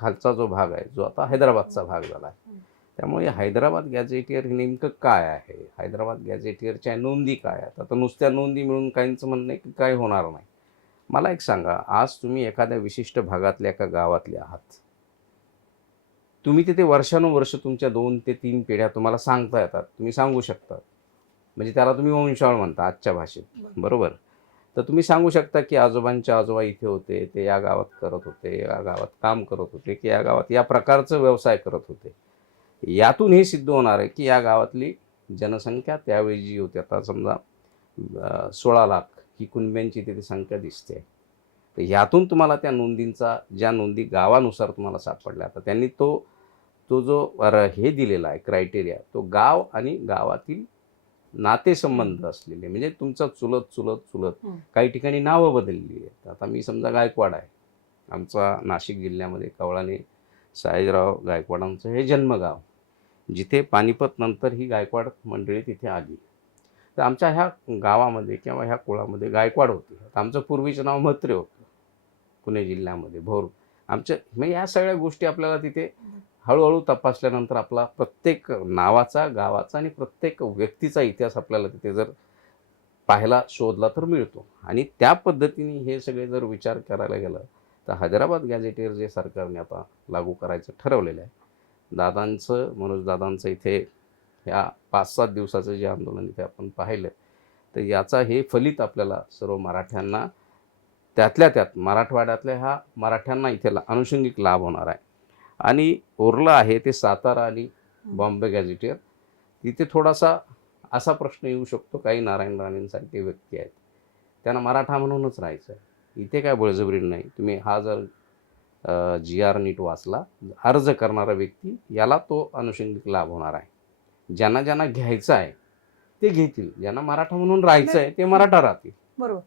खालचा जो भाग आहे जो आता हैदराबादचा भाग झाला आहे. त्यामुळे हैदराबाद गॅझेटियर हे नेमकं काय आहे? हैदराबाद गॅझेटियरच्या नोंदी काय आहेत? आता नुसत्या नोंदी मिळून काहींचं म्हणणं आहे की काय होणार नाही. मला एक सांगा आज तुम्ही एखाद्या विशिष्ट भागातल्या एका गावातले आहात? तुम्ही तिथे वर्षानुवर्ष तुमच्या दोन ते तीन पिढ्या तुम्हाला सांगता येतात तुम्ही सांगू शकता. म्हणजे त्याला तुम्ही वंशावळ म्हणता आजच्या भाषेत. बरोबर? तर तुम्ही सांगू शकता की आजोबांचे आजोबा इथे होते ते या गावात करत होते या गावात काम करत होते की या गावात या प्रकारचं व्यवसाय करत होते. यातून हे सिद्ध होणार आहे की या गावातली जनसंख्या त्यावेळी जी होती आता समजा सोळा लाख ही कुणब्यांची तिथे संख्या दिसते. तर यातून तुम्हाला त्या नोंदींचा ज्या नोंदी गावानुसार तुम्हाला सापडल्या आता त्यांनी तो तो जो हे दिलेला आहे क्रायटेरिया तो गाव आणि गावातील नातेसंबंध असलेले म्हणजे तुमचा चुलत चुलत चुलत. काही ठिकाणी नावं बदलली आहेत. आता मी समजा गायकवाड आहे. आमचा नाशिक जिल्ह्यामध्ये कवळाने साहेबराव गायकवाडांचं हे जन्मगाव. जिथे पानिपत नंतर ही गायकवाड मंडळी तिथे आली. तर आमच्या ह्या गावामध्ये किंवा ह्या कुळामध्ये गायकवाड होते. आमचं पूर्वीचं नाव म्हात्रे होतं. पुणे जिल्ह्यामध्ये भोर. आमच्या म्हणजे या सगळ्या गोष्टी आपल्याला तिथे हळूहळू तपासल्यानंतर आपला प्रत्येक नावाचा गावाचा आणि प्रत्येक व्यक्तीचा इतिहास आपल्याला तिथे जर पाहायला शोधला तर मिळतो. आणि त्या पद्धतीने हे सगळे जर विचार करायला गेलं तर हैदराबाद गॅझेटियर जे सरकारने आता लागू करायचं ठरवलेलं आहे दादांचं मनोज दादांचं इथे ह्या पाच सात दिवसाचं जे आंदोलन इथे आपण पाहिलं तर याचा हे फलित आपल्याला सर्व मराठ्यांना त्यातल्या त्यात मराठवाड्यातल्या ह्या मराठ्यांना इथे ला- अनुषंगिक लाभ होणार आहे. आणि उरलं आहे ते सातारा आणि बॉम्बे गॅझेटियर तिथे थोडासा असा प्रश्न येऊ शकतो काही नारायण राणेंसारखे व्यक्ती आहेत. त्यांना मराठा म्हणूनच राहायचं आहे इथे काय बळजबरी नाही. तुम्ही हा जर जी आर नीट वाचला अर्ज करणारा व्यक्ती याला तो अनुषंगिक लाभ होणार आहे. ज्यांना ज्यांना घ्यायचं आहे ते घेतील. ज्यांना मराठा म्हणून राहायचं आहे ते मराठा राहतील. बरोबर.